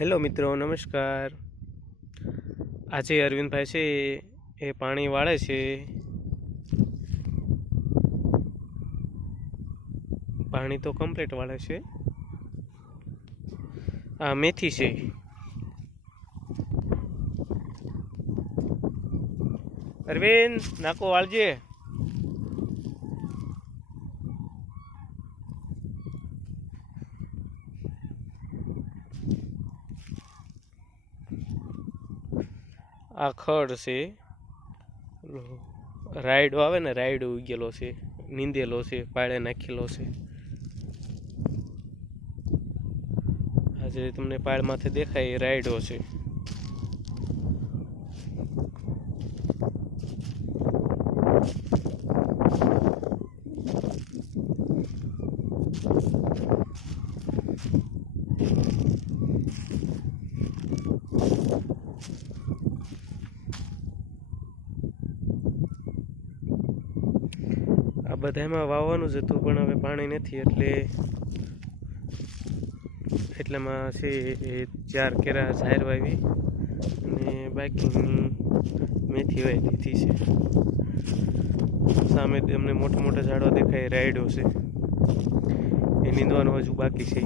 Hello મિત્રો, નમસ્કાર. આજે અરવિંદભાઈ છે એ પાણી વાળે છે. પાણી તો કમ્પ્લીટ વાળે છે. આ મેથી છે. અરવિંદ, નાકો વાળજે. આ ખડ છે, રાયડો આવે ને, રાયડો ઉગેલો છે, નીંદેલો છે, પાળે નાખેલો છે. આજે તમને પાળમાંથી દેખાય એ રાયડો છે. આ બધામાં વાવવાનું જ હતું, પણ હવે પાણી નથી એટલામાં છે એ 4 કેરા ઝાહેર વાવી અને બાકીની મેથી વાવી દીધી છે. સામે અમને મોટા મોટા ઝાડવા દેખાય, રાયડો છે, એ નીંદવાનું હજુ બાકી છે.